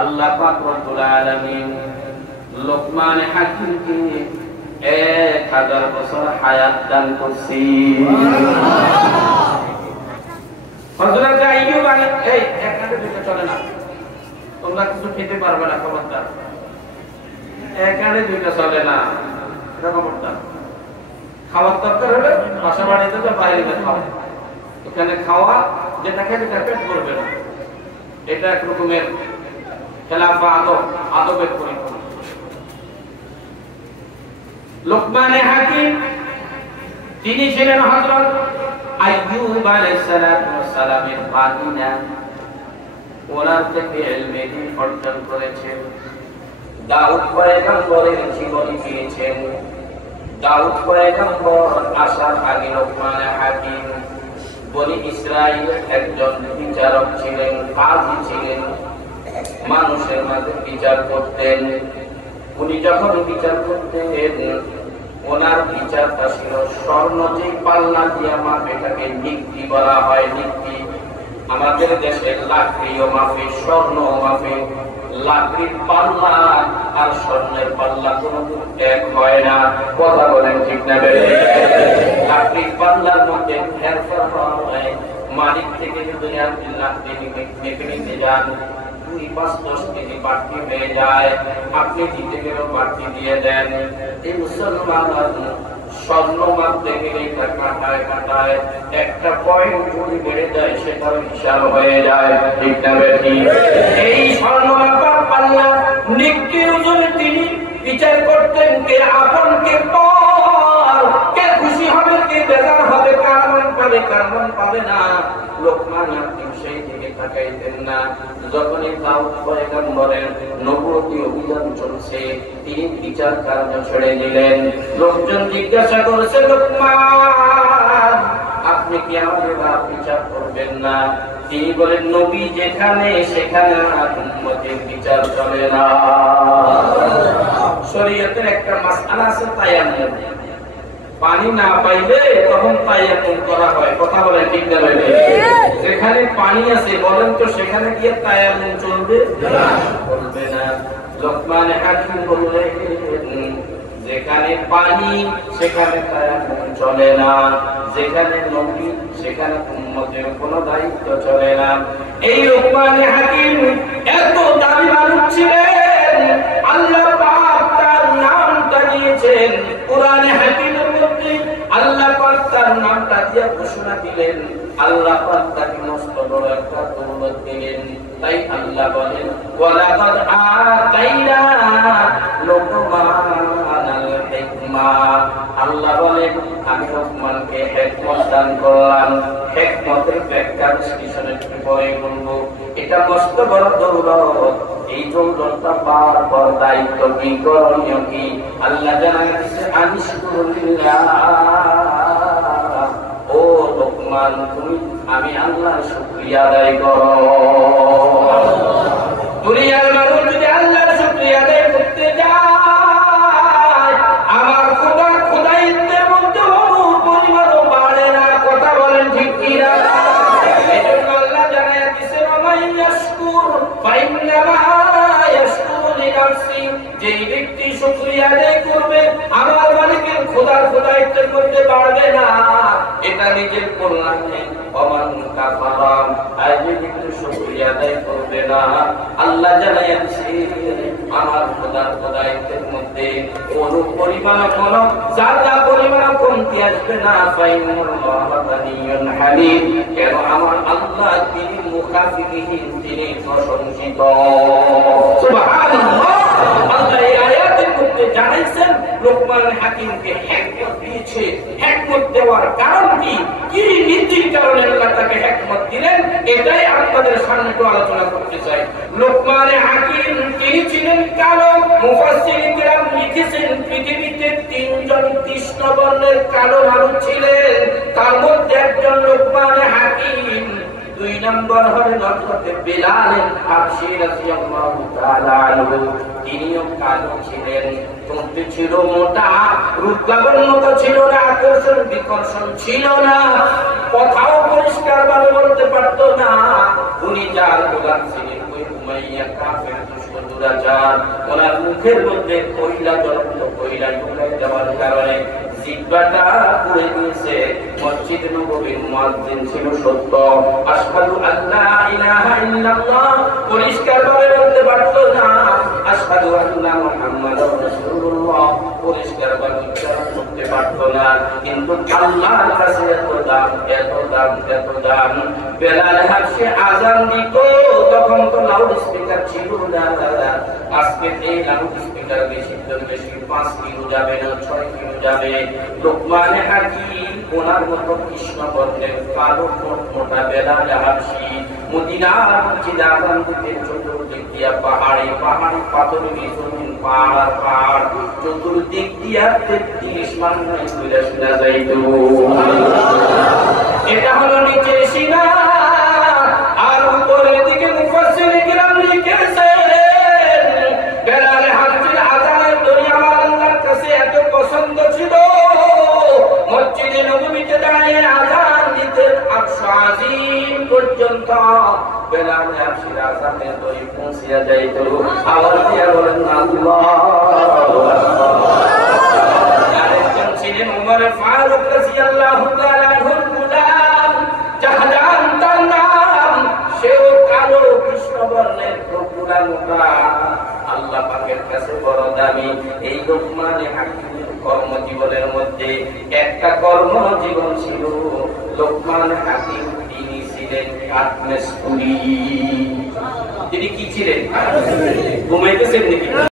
আল্লাহ পাক রব্বুল আলামিন লোকমান হাকিমকে 1000 বছর হায়াত দান করছি। হযরত আইয়ুব এই এখানে দিতে চলে না, তোমরা কিছু খেতে পারবে না, খবরদার। এখানে দুইটা চলে না, এটা খবরদার। খাওয়ার দরকার হলে বাসা বাড়িতে তো বাইরে খাওয়া, এখানে খাওয়া যেটা খেতে তার পেট ভরবে না, এটা এক রকমের খেলাফা আদবের পরিপূর্ণ। লোকমান হাকিম তিনি ছিলেন হযরত আইয়ুব আলাইহিস সালামের বাতিনা, ওনার থেকে ইলমে দ্বীন অর্জন করেছেন। দাউদ পয়গম্বরের জীবনী পেয়েছেন। দাউদ পয়গম্বর আসার আগে লোকমান হাকিম বনি ইসরাইলের একজন বিচারক ছিলেন, কাজী ছিলেন, মানুষের মাঝে বিচার করতেন। উনি যখন বিচার করতেন, ওনার বিচারটা ছিল স্বর্ণ যে পাল্লা দিয়া মাপে, এটাকে নিক্তি বলা হয়। নিক্তি আমাদের দেশের লাকড়িও মাপে, স্বর্ণ মাপে। লাকড়ির পাল্লা আর স্বর্ণের পাল্লা কোনদিন এক হয় না, কথা বলেন ঠিক না? লাকড়ির পাল্লার মধ্যে হেরফের হয়, মালিক থেকে যদি আপনি লাকড়ি মেপে নিতে যান 2-5-10 কেজি বাড়তি হয়ে যায়, আপনি দিতে গেলেও বাড়তি দিয়ে দেন। এই মুসলমান স্বর্ণ মাপতে গেলে কাটায় কাটায় একটা পয়েন্ট যদি বেড়ে যায়, সেটাও বিশাল হয়ে যায়, ঠিক না বেশি? এই স্বর্ণ মাপার পাল্লা নিক্তির ওজনে তিনি বিচার করতেন, কে আপন কে পর, কে খুশি হবে কে বেজার হবে, কার মন পাবে কার মন পাবে না। লোকমান হাকিম সেই দিকে তাকাইতেন না। যখনই দাউদ পয়গম্বরের নবুয়তি অভিযান চলছে, তিনি বিচার কার্য ছেড়ে দিলেন। লোকজন জিজ্ঞাসা করেছে, লোকমান আপনি কি আমাদের বিচার করবেন না? তিনি বলেন, নবী যেখানে সেখানে উম্মতের বিচার চলে না। শরীয়তের একটা মাসআলা আছে তায়াম্মুম। পানি না পাইলে তখন তায়াম্মুম করা হয়, কথা বলেন ঠিক না? যেখানে পানি আছে বলেন তো সেখানে গিয়ে তায়াম্মুম চলবে না, চলবে না। লোকমান হাকিম বললেন, যেখানে পানি সেখানে তায়াম্মুম চলে না, যেখানে নবী সেখানে উম্মতের কোনো দায়িত্ব চলে না। এই লোকমান হাকিম এত দাবি মানুষ ছিলেন, আল্লাহ পাক তার নামটা দিয়েছেন কোরআনে হাকিমের মধ্যে। আল্লাহ পাক তার নামটা দিয়ে ঘোষণা দিলেন, আল্লাহ পাক তাকে মস্ত বড় একটা দৌলত দিলেন। তাই আল্লাহ বলেন, ওয়ালাকাদ আতাইনা লোকমানাল হিকমা। আল্লাহ বলেন, আমি লোকমানকে হিকমত দান করলাম। হিকমতের ব্যাখ্যা বিশ্লেষণ একটু পরে বলবো। এটা মস্ত বড় দৌলত। এই দৌলতটা পাওয়ার পর দায়িত্ব কি, করণীয় কি? আল্লাহ জানাইছে, আনিশকুরুল্লাহ, ও লোকমান তুমি আমি আল্লাহর শুকরিয়া আদায় করো। দুনিয়ার মানুষ যদি আল্লাহর শুকরিয়া আদায় করতে যায়, আমার খোদার খোদাইত্বের মধ্যে অনুর পরিমাণও বাড়ে না, কথা বলেন ঠিক কিনা? এজন্য আল্লাহ জানায় দিয়েছে, ওয়ামান ইয়াশকুর ফাইন্নামা ইয়াশকুরু লিনাফসি। যেই ব্যক্তি শুকরিয়া আদায় করবে, আমার মালিকের খোদার খোদাইত্বের মধ্যে বাড়বে না, এটা নিজের কল্যাণে। ওমান কাফারা, আর যে ব্যক্তি শুকরিয়া আদায় করবে না, আল্লাহ জানায় দিয়েছে আমার খোদার খোদাইত্বের মধ্যে কোনো পরিমাণ কোনো জাররা পরিমাণ কমতি আসবে না। ফাইনাল্লাহা গানিয়্যুন হালিম, কেন আমার আল্লাহ তিনি মুখাফিবিহীন, তিনি প্রশংসিত। সুবহানাল্লাহ। আল্লাহ এই আয়াতের মধ্যে জানাইছেন লোকমান হাকিমকে হিকমত দিয়েছে। হিকমত দেওয়ার কারণ কি, কি নীতির কারণে আল্লাহ তাকে হিকমত দিলেন, এটাই আপনাদের সামনে একটু আলোচনা করতে চাই। লোকমান হাকিম তিনি ছিলেন কালো। মুফাসসিরিন কেরাম লিখেছেন, পৃথিবীতে 3 জন কৃষ্ণ বর্ণের কালো মানুষ ছিলেন, তার মধ্যে একজন লোকমান হাকিম। দুই নম্বর হলেন হযরত বিলাল হাবশী রাদিয়াল্লাহু তাআলা আনহু। তিনিও কালো ছিলেন, চুল ছিল মোটা, রূপ লাবণ্য ছিল না, আকর্ষণ বিকর্ষণ ছিল না, কথাও পরিষ্কার ভাবে বলতে পারতো না। উনি যার গোলাম ছিলেন ওই উমাইয়া কাফের দুষ্ট দুরাচার, ওনার মুখের মধ্যে কয়লা জ্বলন্ত কয়লা ঢুকাই দেওয়ার কারণে জিহ্বাটা পুড়ে গিয়েছে। মসজিদ নববীর মুয়াজ্জিন ছিল সত্য, আশহাদু আল্লা ইলাহা ইল্লাল্লাহ পরিষ্কার ভাবে বলতে পারতো না, আশহাদু আন্না মুহাম্মাদুর রাসূলুল্লাহ পরিষ্কার ভাবে উচ্চারণ করতে পারতো না। কিন্তু আল্লাহর কাছে এত দাম, এত দাম, এত দাম। বেলাল হাবশী আযান দিত, তখন তো লাউড স্পিকার ছিল না। আজকে এই লাউড স্পিকার বেশি তো বেশি 5 কিলো যাবে না, 6 কিলো যাবে। লোকমান হাকিম ওনার মতো কৃষ্ণ বর্ণের কালো মোটা বেলাল হাবশী মদিনার মসজিদে আযান দিতে চতুর্দিক দিয়া পাহাড়ে পাহাড়ে পাথর বিছুন, পাহাড় পাহাড়, চতুর্দিক দিয়া 33 মাইল দূরে শোনা যাইত। এটা হলো নিচে সিনা, আর উপরের দিকে মুফাসসিরিন কিরাম লিখেছেন বেলাল হাবশীর আযানের ধ্বনি আমার আল্লাহর কাছে এত পছন্দ ছিল, মসজিদে নববীতে দাঁড়িয়ে আযান দিতেন 800 আজিম পর্যন্ত বেলাল হাবশীর আযানের ধ্বনি পৌঁছে যাইত। আওয়াজ দিয়ে বলেন আল্লাহু আকবার। আরেকজন ছিলেন ওমর ফারুক রাদিয়াল্লাহু তাআলা আনহুর গোলাম, জাহজান তার নাম। সেও কালো কৃষ্ণ বর্ণের গোলা মোটা, আল্লাহ পাকের কাছে বড় দামি। এই লোকমান হাকিমের কর্মজীবনের মধ্যে একটা কর্মজীবন ছিল, লোকমান হাকিম তিনি ছিলেন কাঠমিস্ত্রি। তিনি কি ছিলেন? ঘুমাইতেছেন নাকি?